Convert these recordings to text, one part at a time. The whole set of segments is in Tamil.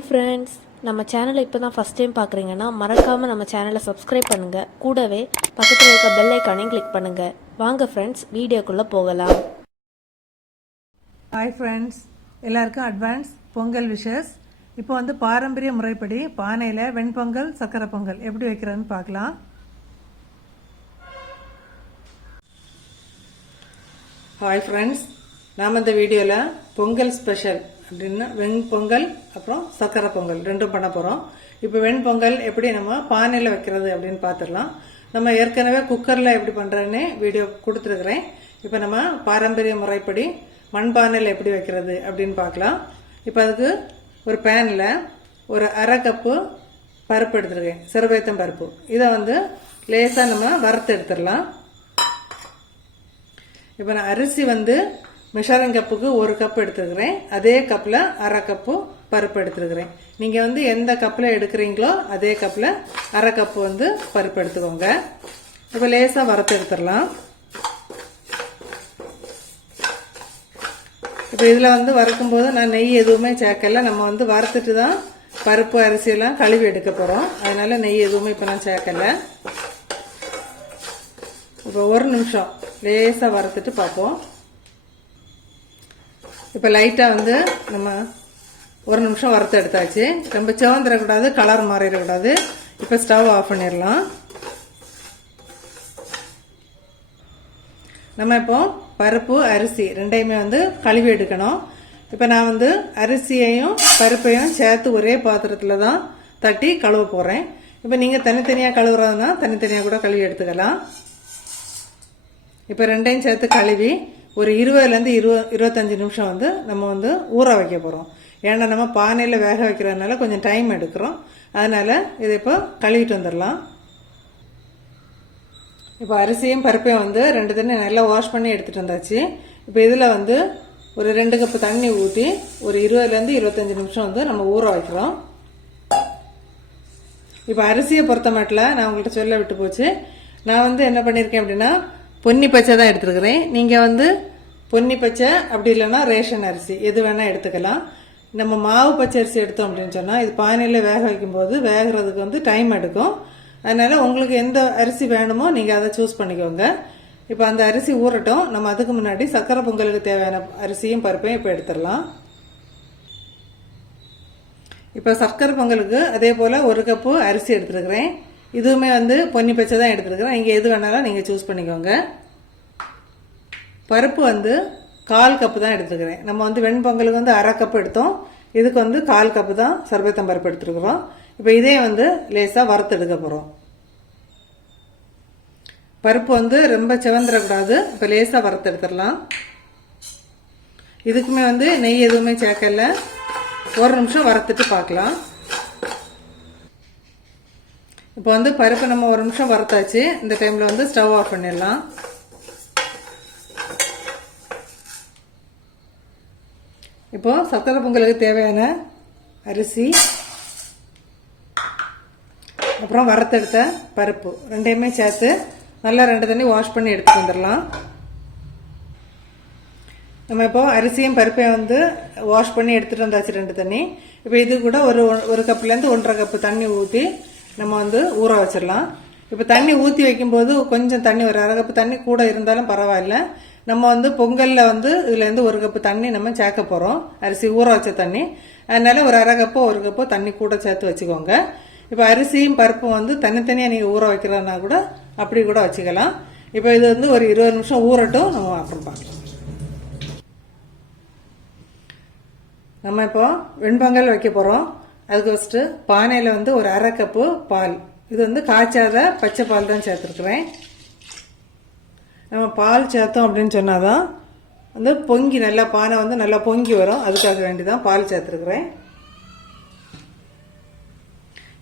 ஹாய் ஃப்ரெண்ட்ஸ், நம்ம சேனலை இப்போ தான் ஃபஸ்ட் டைம் பார்க்குறீங்கன்னா மறக்காமல் நம்ம சேனலை சப்ஸ்கிரைப் பண்ணுங்கள். கூடவே பக்கத்தில் இருக்க பெல் ஐக்கானையும் கிளிக் பண்ணுங்கள். வாங்க ஃப்ரெண்ட்ஸ், வீடியோக்குள்ளே போகலாம். ஹாய் ஃப்ரெண்ட்ஸ், எல்லாருக்கும் அட்வான்ஸ் பொங்கல் விஷஸ். இப்போ பாரம்பரிய முறைப்படி பானையில் வெண்பொங்கல் சக்கரை பொங்கல் எப்படி வைக்கிறதுன்னு பார்க்கலாம். ஹாய் ஃப்ரெண்ட்ஸ், நாம் இந்த வீடியோவில் பொங்கல் ஸ்பெஷல் அப்படின்னா வெண்பொங்கல் அப்புறம் சக்கரை பொங்கல் ரெண்டும் பண்ண போகிறோம். இப்போ வெண்பொங்கல் எப்படி நம்ம பானையில் வைக்கிறது அப்படின்னு பார்த்துடலாம். நம்ம ஏற்கனவே குக்கரில் எப்படி பண்ணுறதுன்னு வீடியோ கொடுத்துருக்குறேன். இப்போ நம்ம பாரம்பரிய முறைப்படி மண்பானையில் எப்படி வைக்கிறது அப்படின்னு பார்க்கலாம். இப்போ அதுக்கு ஒரு பேனில் ஒரு அரை கப்பு பருப்பு எடுத்துருக்கேன், சிறுபயத்தம் பருப்பு. இதை லேசாக நம்ம வறுத்து எடுத்துடலாம். இப்போ நான் அரிசி மெஷரிங் கப்புக்கு ஒரு கப் எடுத்துருக்கிறேன். அதே கப்பில் அரை கப்பு பருப்பு எடுத்துருக்கிறேன். நீங்கள் எந்த கப்பில் எடுக்கிறீங்களோ அதே கப்பில் அரை கப்பு பருப்பு எடுத்துக்கோங்க. இப்போ லேசாக வறுத்து எடுத்துடலாம். இப்போ இதில் வறுக்கும்போது நான் நெய் எதுவுமே சேர்க்கல. நம்ம வறுத்துட்டு தான் பருப்பு அரிசியெல்லாம் கழுவி எடுக்க போகிறோம். அதனால நெய் எதுவுமே இப்போ நான் சேர்க்கல. இப்போ ஒரு நிமிஷம் லேசாக வறுத்துட்டு பார்ப்போம். இப்போ லைட்டாக நம்ம ஒரு நிமிஷம் வறுத்து எடுத்தாச்சு. ரொம்ப சிவந்துடக்கூடாது, கலர் மாறிடக்கூடாது. இப்போ ஸ்டவ் ஆஃப் பண்ணிடலாம். நம்ம இப்போ பருப்பு அரிசி ரெண்டையுமே கழுவி எடுக்கணும். இப்போ நான் அரிசியையும் பருப்பையும் சேர்த்து ஒரே பாத்திரத்தில் தான் தட்டி கழுவ போகிறேன். இப்போ நீங்கள் தனித்தனியாக கழுவுறதுனா தனித்தனியாக கூட கழுவி எடுத்துக்கலாம். இப்போ ரெண்டையும் சேர்த்து கழுவி ஒரு 20லேருந்து 25 நிமிஷம் நம்ம ஊற வைக்க போகிறோம். ஏன்னா நம்ம பானையில் வேக வைக்கிறதுனால கொஞ்சம் டைம் எடுக்கிறோம். அதனால் இதை இப்போ கழுவிட்டு வந்துடலாம். இப்போ அரிசியும் பருப்பையும் ரெண்டு தண்ணி நல்லா வாஷ் பண்ணி எடுத்துகிட்டு வந்தாச்சு. இப்போ இதில் ஒரு 2 கப்பு தண்ணி ஊற்றி ஒரு 20லேருந்து 25 நிமிஷம் நம்ம ஊற வைக்கிறோம். இப்போ அரிசியை பொறுத்த மட்டும் நான் உங்கள்கிட்ட சொல்ல விட்டு போச்சு. நான் என்ன பண்ணியிருக்கேன் அப்படின்னா பொன்னி பச்சை தான் எடுத்துருக்கிறேன். நீங்கள் பொன்னி பச்சை அப்படி இல்லைன்னா ரேஷன் அரிசி எது வேணால் எடுத்துக்கலாம். நம்ம மாவு பச்சை அரிசி எடுத்தோம் அப்படின்னு சொன்னால் இது பானையில் வேக வைக்கும்போது வேகிறதுக்கு டைம் எடுக்கும். அதனால் உங்களுக்கு எந்த அரிசி வேணுமோ நீங்கள் அதை சூஸ் பண்ணிக்கோங்க. இப்போ அந்த அரிசி ஊறட்டும். நம்ம அதுக்கு முன்னாடி சக்கரை பொங்கலுக்கு தேவையான அரிசியும் பருப்பையும் இப்போ எடுத்துடலாம். இப்போ சக்கரை பொங்கலுக்கு அதே போல் ஒரு கப்பு அரிசி எடுத்துருக்கிறேன். இதுவுமே பொன்னி பச்சை தான் எடுத்துருக்கிறேன். நீங்கள் எது வேணாலும் நீங்கள் சூஸ் பண்ணிக்கோங்க. பருப்பு 1/4 கப்பு தான் எடுத்துக்கிறேன். நம்ம வெண்பொங்கலுக்கு அரை கப்பு எடுத்தோம். இதுக்கு 1/4 கப்பு தான் சர்பத்தம் பருப்பு எடுத்துருக்குறோம். இப்போ இதே லேசாக வறுத்து எடுக்க போகிறோம். பருப்பு ரொம்ப சிவந்துடக்கூடாது. இப்போ லேசாக வறுத்து எடுத்துடலாம். இதுக்குமே நெய் எதுவுமே சேர்க்கல. ஒரு நிமிஷம் வறுத்துட்டு பார்க்கலாம். இப்போ பருப்பு நம்ம ஒரு நிமிஷம் வறுத்தாச்சு. இந்த டைமில் ஸ்டவ் ஆஃப் பண்ணிடலாம். இப்போ சக்கரை பொங்கலுக்கு தேவையான அரிசி அப்புறம் வறுத்தெடுத்த பருப்பு ரெண்டையுமே சேர்த்து நல்லா 2 தண்ணி வாஷ் பண்ணி எடுத்துட்டு வந்துடலாம். நம்ம இப்போ அரிசியும் பருப்பையும் வாஷ் பண்ணி எடுத்துகிட்டு வந்தாச்சு 2 தண்ணி. இப்போ இது கூட ஒரு கப்புலேருந்து 1.5 கப்பு தண்ணி ஊற்றி நம்ம ஊற வச்சிடலாம். இப்போ தண்ணி ஊற்றி வைக்கும்போது கொஞ்சம் தண்ணி ஒரு அரை கப்பு தண்ணி கூட இருந்தாலும் பரவாயில்ல. நம்ம பொங்கலில் இதுலேருந்து 1 கப்பு தண்ணி நம்ம சேர்க்க போகிறோம், அரிசி ஊற வச்ச தண்ணி. அதனால ஒரு அரை கப்போ 1 கப்போ தண்ணி கூட சேர்த்து வச்சுக்கோங்க. இப்போ அரிசியும் பருப்பும் தனித்தனியாக நீங்கள் ஊற வைக்கிறதுனா கூட அப்படி கூட வச்சுக்கலாம். இப்போ இது ஒரு 20 நிமிஷம் ஊறட்டும். நம்ம அப்புறம் பார்க்கலாம். நம்ம இப்போ வெண்பொங்கல் வைக்க போகிறோம். அதுக்கு ஃபஸ்ட்டு பானையில் ஒரு அரை கப்பு பால். இது காய்ச்சாத பச்சை பால் தான் சேர்த்துருக்குறேன். நம்ம பால் சேர்த்தோம் அப்படின்னு சொன்னாதான் பொங்கி நல்லா பானை நல்லா பொங்கி வரும். அதுக்காக வேண்டி தான் பால் சேர்த்துருக்குறேன்.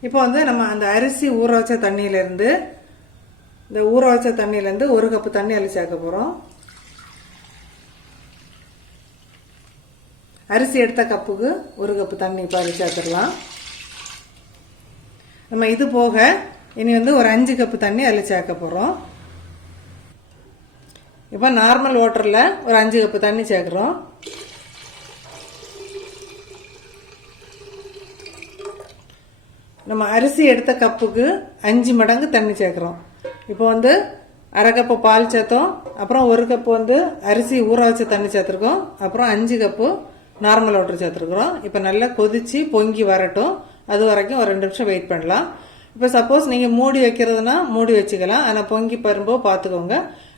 இப்போ நம்ம அந்த அரிசி ஊற வச்ச தண்ணியிலேருந்து ஒரு கப்பு தண்ணி அள்ளி சேர்க்க போகிறோம். அரிசி எடுத்த கப்புக்கு 1 கப்பு தண்ணி பால் சேர்த்துடலாம். நம்ம இது போக இனி ஒரு 5 கப்பு தண்ணி அதில் சேர்க்க போகிறோம். இப்போ நார்மல் வாட்டரில் ஒரு 5 கப்பு தண்ணி சேர்க்குறோம். நம்ம அரிசி எடுத்த கப்புக்கு 5 மடங்கு தண்ணி சேர்க்குறோம். இப்போ வந்து அரை கப்பு பால் சேர்த்தோம், அப்புறம் 1 கப்பு வந்து அரிசி ஊற வச்ச தண்ணி சேர்த்துருக்கோம், அப்புறம் 5 கப்பு நார்மல் வாட்டர் சேர்த்துருக்குறோம். இப்போ நல்லா கொதிச்சு பொங்கி வரட்டும், அது வரைக்கும் ஒரு 2 நிமிஷம் வெயிட் பண்ணலாம். இப்போ சப்போஸ் நீங்கள் மூடி வைக்கிறதுனா மூடி வச்சுக்கலாம், ஆனால் பொங்கி வரும்போது பார்த்துக்கோங்க.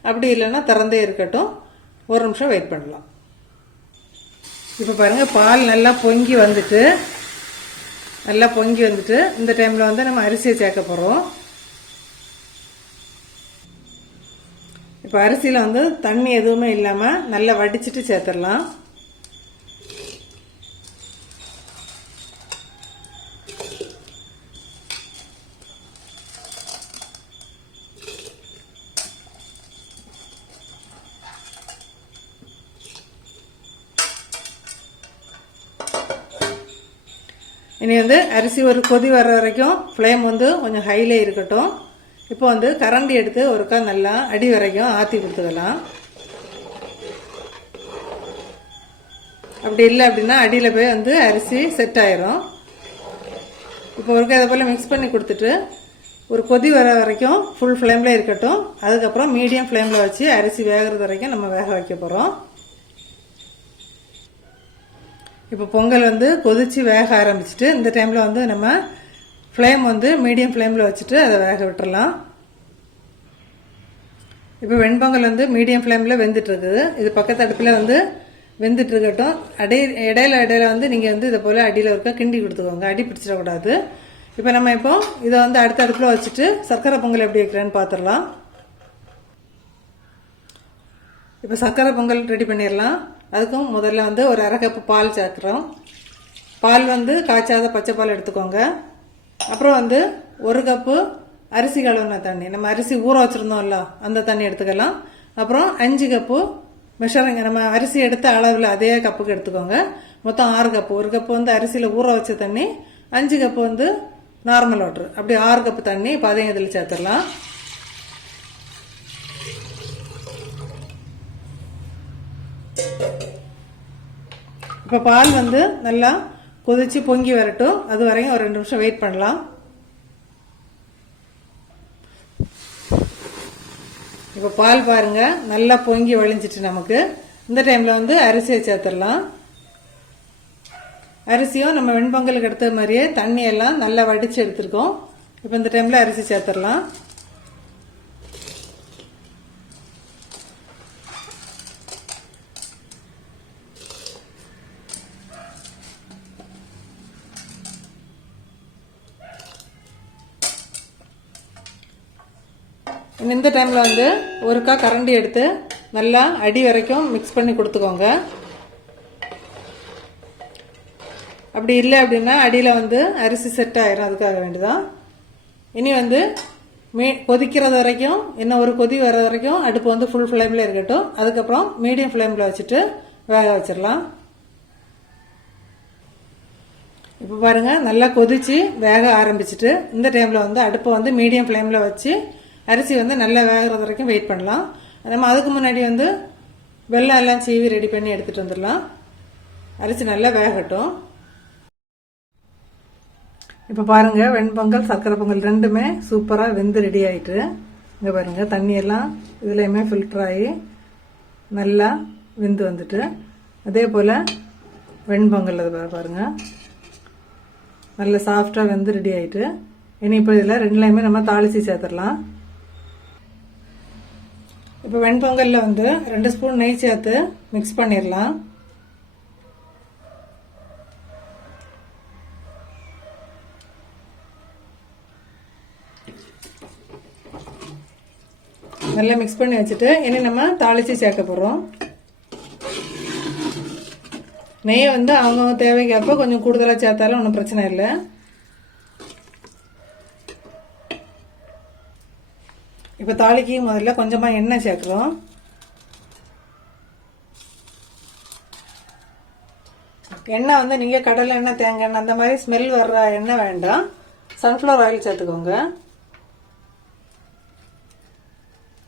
அப்படி இல்லைன்னா திறந்தே இருக்கட்டும், 1 நிமிஷம் வெயிட் பண்ணலாம். இப்போ பாருங்கள் பால் நல்லா பொங்கி வந்துட்டு இந்த டைமில் வந்து நம்ம அரிசியை சேர்க்க போகிறோம். இப்போ அரிசியில் வந்து தண்ணி எதுவுமே இல்லாமல் நல்லா வடிச்சிட்டு சேர்த்துடலாம். இனி வந்து அரிசி ஒரு கொதி வர்ற வரைக்கும் ஃப்ளேம் வந்து கொஞ்சம் ஹைலே இருக்கட்டும். இப்போ வந்து கரண்டி எடுத்து ஒருக்கா நல்லா அடி வரைக்கும் ஆற்றி கொடுத்துக்கலாம். அப்படி இல்லை அப்படின்னா அடியில் போய் வந்து அரிசி செட் ஆயிரும். இப்போ ஒருக்கா இதை போல் மிக்ஸ் பண்ணி கொடுத்துட்டு ஒரு கொதி வர வரைக்கும் ஃபுல் ஃப்ளேமில் இருக்கட்டும். அதுக்கப்புறம் மீடியம் ஃப்ளேமில் வச்சு அரிசி வேகிறது வரைக்கும் நம்ம வேக வைக்க போகிறோம். இப்போ பொங்கல் வந்து கொதிச்சு வேக ஆரம்பிச்சுட்டு இந்த டைமில் வந்து நம்ம ஃப்ளேம் வந்து மீடியம் ஃப்ளேமில் வச்சுட்டு அதை வேக விட்டுறலாம். இப்போ வெண்பொங்கல் வந்து மீடியம் ஃப்ளேமில் வெந்துட்டு இருக்குது. இது பக்கத்து அடுப்பில் வந்து வெந்துட்டு இருக்கட்டும். இடையில வந்து நீங்கள் வந்து இதை போல் அடியில் இருக்க கிண்டி கொடுத்துக்கோங்க, அடி பிடிச்சிடக்கூடாது. இப்போ நம்ம இதை வந்து அடுத்த அடுப்பில் வச்சுட்டு சர்க்கரை பொங்கல் எப்படி வைக்கிறேன்னு பார்த்துடலாம். இப்போ சர்க்கரை பொங்கல் ரெடி பண்ணிடலாம். அதுக்கும் முதல்ல வந்து ஒரு அரை கப்பு பால் சேர்க்குறோம். பால் வந்து காய்ச்சாத பச்சை பால் எடுத்துக்கோங்க. அப்புறம் வந்து 1 கப்பு அரிசி கழுவுன தண்ணி, நம்ம அரிசி ஊற வச்சுருந்தோம்ல அந்த தண்ணி எடுத்துக்கலாம். அப்புறம் 5 கப்பு மெஷரிங், நம்ம அரிசி எடுத்த அளவில் அதே கப்புக்கு எடுத்துக்கோங்க. மொத்தம் 6 கப்பு. 1 கப்பு வந்து அரிசியில் ஊற வச்ச தண்ணி, 5 கப்பு வந்து நார்மல் வாட்டர், அப்படி 6 கப்பு தண்ணி இப்போ அதையும் இதில் சேர்த்துடலாம். இப்போ பால் வந்து நல்லா கொதிச்சு பொங்கி வரட்டும், அது வரையும் ஒரு 2 நிமிஷம் வெயிட் பண்ணலாம். இப்போ பால் பாருங்க நல்லா பொங்கி வழிஞ்சிட்டு நமக்கு. இந்த டைம்ல வந்து அரிசியை சேர்த்துடலாம். அரிசியும் நம்ம வெண்பொங்கலுக்கு எடுத்த மாதிரியே தண்ணி எல்லாம் நல்லா வடிச்சு எடுத்துருக்கோம். இப்போ இந்த டைம்ல அரிசி சேர்த்துடலாம். இந்த டைமில் வந்து ஒருக்கா கரண்டி எடுத்து நல்லா அடி வரைக்கும் மிக்ஸ் பண்ணி கொடுத்துக்கோங்க. அப்படி இல்லை அப்படின்னா அடியில் வந்து அரிசி செட் ஆயிரும், அதுக்காக வேண்டிதான். இனி வந்து கொதிக்கிறது வரைக்கும், இன்னும் ஒரு கொதி வர வரைக்கும் அடுப்பு வந்து ஃபுல் ஃப்ளேமில் இருக்கட்டும். அதுக்கப்புறம் மீடியம் ஃப்ளேமில் வச்சுட்டு வேக வச்சிடலாம். இப்போ பாருங்கள் நல்லா கொதிச்சு வேக ஆரம்பிச்சுட்டு இந்த டைமில் வந்து அடுப்பை வந்து மீடியம் ஃப்ளேமில் வச்சு அரிசி வந்து நல்லா வேகிறது வரைக்கும் வெயிட் பண்ணலாம். நம்ம அதுக்கு முன்னாடி வந்து வெல்லம் எல்லாம் சீவி ரெடி பண்ணி எடுத்துகிட்டு வந்துடலாம். அரிசி நல்லா வேகட்டும். இப்போ பாருங்கள் வெண்பொங்கல் சர்க்கரை பொங்கல் ரெண்டுமே சூப்பராக வெந்து ரெடி ஆகிட்டு. இங்கே பாருங்கள் தண்ணியெல்லாம் இதுலேயுமே ஃபில்டர் ஆகி நல்லா வெந்து வந்துட்டு, அதே போல் வெண்பொங்கல் அது பாருங்கள் நல்லா சாஃப்டாக வெந்து ரெடி ஆகிட்டு. இனி இப்போ இதில் ரெண்டுலேயுமே நம்ம தாளித்து சேர்த்துடலாம். இப்போ வெண்பொங்கலில் வந்து 2 ஸ்பூன் நெய் சேர்த்து மிக்ஸ் பண்ணிடலாம். நல்லா மிக்ஸ் பண்ணி வச்சுட்டு இனி நம்ம தாளித்து சேர்க்க போகிறோம். நெய்யை வந்து அவங்க தேவைக்கப்போ கொஞ்சம் கூடுதலாக சேர்த்தாலும் ஒன்றும் பிரச்சனை இல்லை. இப்போ தாளிக்கு முதல்ல கொஞ்சமாக எண்ணெய் சேர்க்குறோம். எண்ணெய் வந்து நீங்கள் கடலை எண்ணெய், தேங்காய் எண்ணெய் அந்த மாதிரி ஸ்மெல் வர்ற எண்ணெய் வேண்டாம், சன்ஃப்ளவர் ஆயில் சேர்த்துக்கோங்க.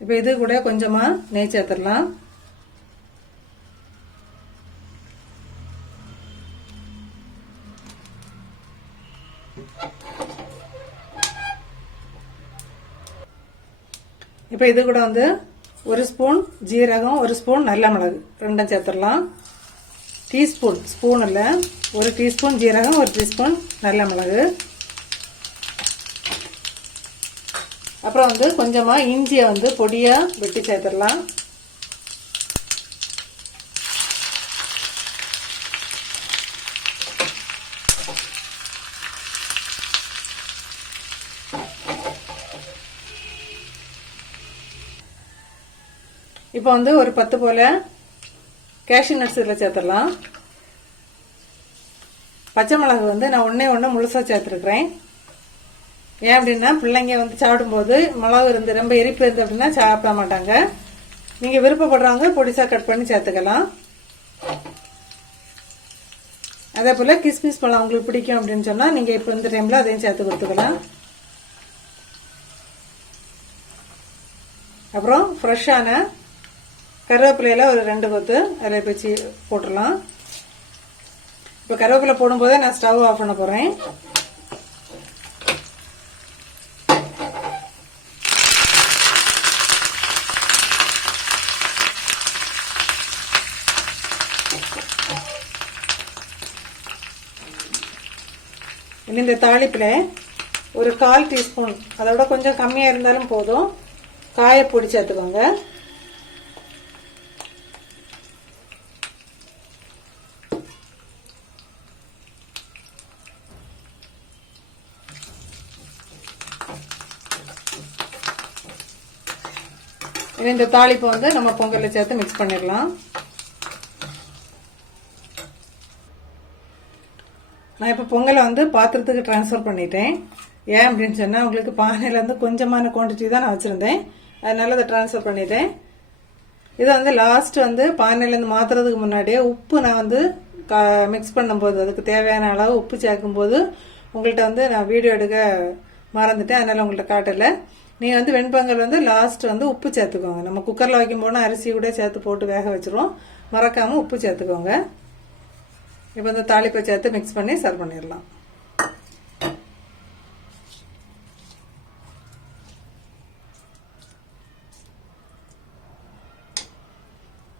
இப்போ இது கூட கொஞ்சமாக நெய் சேர்த்துடலாம். இப்போ இது கூட வந்து ஒரு ஸ்பூன் ஜீரகம், ஒரு ஸ்பூன் நல்ல மிளகு ரெண்டும் சேர்த்துடலாம். டீஸ்பூன், ஸ்பூன் இல்லை, ஒரு டீஸ்பூன் ஜீரகம், ஒரு டீஸ்பூன் நல்ல மிளகு. அப்புறம் வந்து கொஞ்சமாக இஞ்சியை வந்து பொடியாக வெட்டி சேர்த்துடலாம். இப்போ வந்து ஒரு 10 போல கேஷ்யூ நட்ஸ் இதில் சேர்த்துடலாம். பச்சை மிளகு வந்து நான் ஒன்று முழுசாக சேர்த்துருக்குறேன். ஏன் அப்படின்னா பிள்ளைங்க வந்து சாப்பிடும்போது மிளகு இருந்து ரொம்ப எரிப்பு இருந்து அப்படின்னா சாப்பிட மாட்டாங்க. நீங்கள் விருப்பப்படுறவங்க பொடிசாக கட் பண்ணி சேர்த்துக்கலாம். அதே போல் கிஸ்மிஸ் பழம் உங்களுக்கு பிடிக்கும் அப்படின்னு சொன்னால் நீங்கள் இப்போ இந்த டைமில் அதையும் சேர்த்து கொடுத்துக்கலாம். அப்புறம் ஃப்ரெஷ்ஷான கருவேப்பிலையில் ஒரு 2 கொத்து அதில் வச்சு போட்டுடலாம். இப்போ கருவேப்பிலை போடும்போதே நான் ஸ்டவ் ஆஃப் பண்ண போகிறேன். இந்த தாளிப்பில் ஒரு 1/4 டீஸ்பூன், அதோட கொஞ்சம் கம்மியாக இருந்தாலும் போதும், காயப்பொடி சேர்த்துக்கோங்க. இந்த தாளிப்பை வந்து நம்ம பொங்கலில் சேர்த்து மிக்ஸ் பண்ணிடலாம். நான் இப்போ பொங்கலை வந்து பாத்திரத்துக்கு ட்ரான்ஸ்ஃபர் பண்ணிட்டேன். ஏன் அப்படின்னு சொன்னால் உங்களுக்கு பானையிலேருந்து கொஞ்சமான குவான்டிட்டி தான் நான் வச்சுருந்தேன், அதனால அதை ட்ரான்ஸ்ஃபர் பண்ணிட்டேன். இதை வந்து லாஸ்ட் வந்து பானையிலேருந்து மாற்றுறதுக்கு முன்னாடியே உப்பு நான் வந்து மிக்ஸ் பண்ணும்போது அதுக்கு தேவையான அளவு உப்பு சேர்க்கும்போது உங்கள்கிட்ட வந்து நான் வீடியோ எடுக்க மறந்துட்டேன், அதனால் உங்கள்கிட்ட காட்டலை. நீங்கள் வந்து வெண்பொங்கல் வந்து லாஸ்ட் வந்து உப்பு சேர்த்துக்கோங்க. நம்ம குக்கரில் வைக்கும் போது அரிசி கூட சேர்த்து போட்டு வேக வச்சுருவோம், மறக்காமல் உப்பு சேர்த்துக்கோங்க. இப்போ இந்த தாளிப்பை சேர்த்து மிக்ஸ் பண்ணி சர்வ் பண்ணிடலாம்.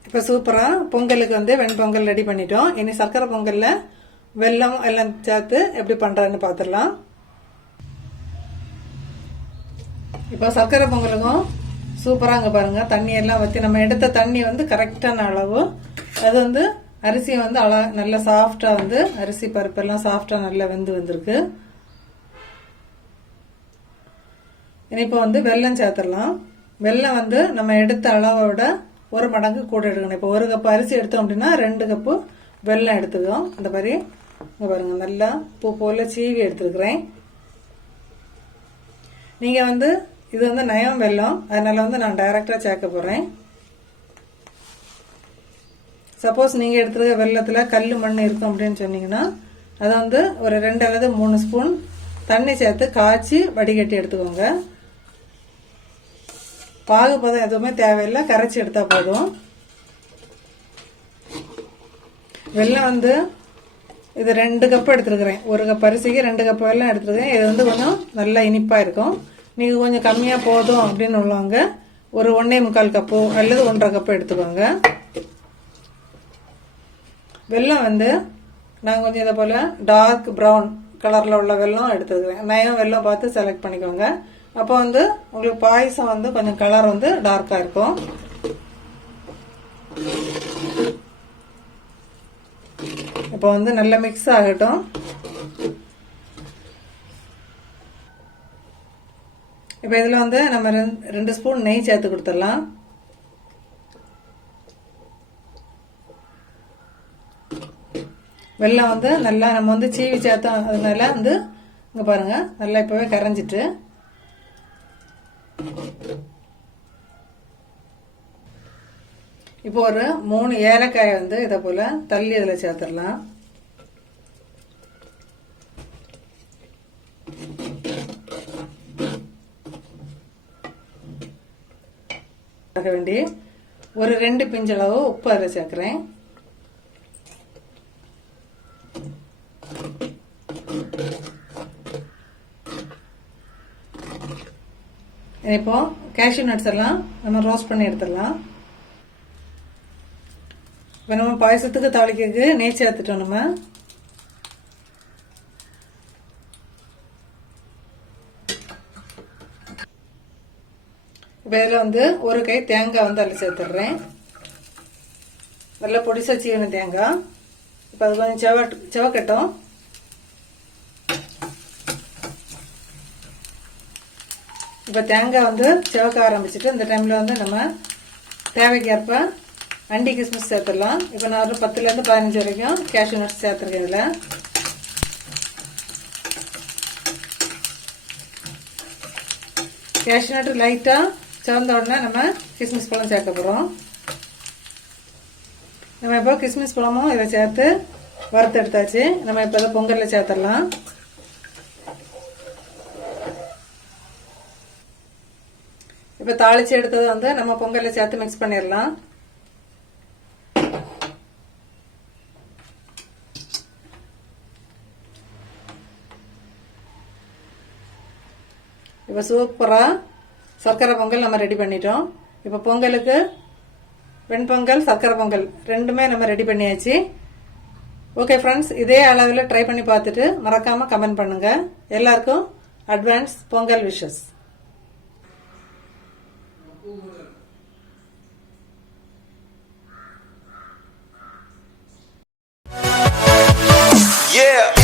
இப்போ சூப்பராக பொங்கலுக்கு வந்து வெண்பொங்கல் ரெடி பண்ணிட்டோம். இனி சர்க்கரை பொங்கலில் வெல்லம் எல்லாம் சேர்த்து எப்படி பண்ணுறதுன்னு பார்த்துடலாம். இப்போ சர்க்கரை பொங்கலுக்கும் சூப்பராக அங்கே பாருங்கள், தண்ணியெல்லாம் வற்றி நம்ம எடுத்த தண்ணி வந்து கரெக்டான அளவு. அது வந்து அரிசி வந்து நல்லா சாஃப்டாக வந்து அரிசி பருப்பெல்லாம் சாஃப்டாக நல்லா வெந்து வந்திருக்கு. இப்போ வந்து வெல்லம் சேர்த்துடலாம். வெல்லம் வந்து நம்ம எடுத்த அளவோட 1 மடங்கு கூட எடுக்கணும். இப்போ 1 கப் அரிசி எடுத்தோம் அப்படின்னா 2 கப்பு வெல்லம் எடுத்துக்கோம். அந்த மாதிரி இங்கே பாருங்கள், நல்லா பூ போல் சீவி எடுத்துருக்குறேன். நீங்கள் வந்து இது வந்து நயம் வெல்லம், அதனால வந்து நான் டைரெக்டாக சேர்க்க போகிறேன். சப்போஸ் நீங்கள் எடுத்துருக்க வெல்லத்தில் கல் மண் இருக்கும் அப்படின்னு சொன்னீங்கன்னா அதை வந்து ஒரு 2 அல்லது 3 ஸ்பூன் தண்ணி சேர்த்து காய்ச்சி வடிகட்டி எடுத்துக்கோங்க. பாகுபதம் எதுவுமே தேவையில்லை, கரைச்சி எடுத்தால் போதும். வெல்லம் வந்து இது 2 கப் எடுத்துருக்குறேன். 1 கப் அரிசிக்கு 2 கப் வெல்லம் எடுத்துருக்கேன். இது வந்து கொஞ்சம் நல்லா இனிப்பாக இருக்கும். நீங்கள் கொஞ்சம் கம்மியாக போதும் அப்படின்னு உள்ளவங்க ஒரு 1.25 கப்போ அல்லது 1.5 கப்போ எடுத்துக்கோங்க. வெல்லம் வந்து நான் கொஞ்சம் இதை போல் டார்க் ப்ரௌன் கலரில் உள்ள வெல்லம் எடுத்துக்கிறேன். நயம் வெல்லம் பார்த்து செலக்ட் பண்ணிக்கோங்க. அப்போ வந்து உங்களுக்கு பாயசம் வந்து கொஞ்சம் கலர் வந்து டார்க்காக இருக்கும். இப்போ வந்து நல்லா மிக்ஸ் ஆகட்டும். இப்போ இதில் வந்து நம்ம 2 ஸ்பூன் நெய் சேர்த்து கொடுத்துடலாம். வெல்லம் வந்து நல்லா நம்ம வந்து சீவி சேர்த்தோம், அதனால வந்து இங்கே பாருங்கள் நல்லா இப்போவே கரைஞ்சிட்டு. இப்போ ஒரு 3 ஏலக்காயை வந்து இதை போல் தள்ளி இதில் சேர்த்துடலாம். வேண்டி ஒரு 2 பிஞ்சளவு உப்பு அதில் சேர்க்குறேன். இப்போ கேஷ்யூ நட்ஸ் எல்லாம் நம்ம ரோஸ்ட் பண்ணி எடுத்துடலாம். இப்போ நம்ம பாயசத்துக்கு தாளிக்கிறதுக்கு நெய் சேர்த்துட்டோம். நம்ம இப்போ இதில் வந்து ஒரு கை தேங்காய் வந்து அதில் சேர்த்துடுறேன். நல்லா பொடிசா சீவன தேங்காய். இப்போ அது கொஞ்சம் செவக்கட்டும். இப்போ தேங்காய் வந்து செவக்க ஆரம்பிச்சுட்டு இந்த டைமில் வந்து நம்ம தேவைக்கேற்ப அண்டி கிஸ்மிஸ் சேர்த்துடலாம். இப்போ நான் ஒரு 10லேருந்து 15 வரைக்கும் கேஷ்யூ நட்ஸ் சேர்த்துருக்கேன். இதில் கேஷ்யூ நட் லைட்டாக சிவந்த உடனே நம்ம கிஸ்மிஸ் பழம் சேர்க்க போகிறோம். நம்ம இப்போ கிஸ்மிஸ் பழமும் இதை சேர்த்து வறுத்து எடுத்தாச்சு. நம்ம இப்போ இதை பொங்கலில் சேர்த்துடலாம். இப்போ தாளிச்சு எடுத்தது வந்து நம்ம பொங்கலில் சேர்த்து மிக்ஸ் பண்ணிடலாம். இப்போ சூப்பராக சர்க்கரை பொங்கல் நம்ம ரெடி பண்ணிட்டோம். இப்போ பொங்கலுக்கு வெண்பொங்கல் சர்க்கரை பொங்கல் ரெண்டுமே நம்ம ரெடி பண்ணியாச்சு. ஓகே ஃப்ரெண்ட்ஸ், இதே அளவில் ட்ரை பண்ணி பார்த்துட்டு மறக்காமல் கமெண்ட் பண்ணுங்கள். எல்லாருக்கும் அட்வான்ஸ் பொங்கல் விஷஸ். Yeah.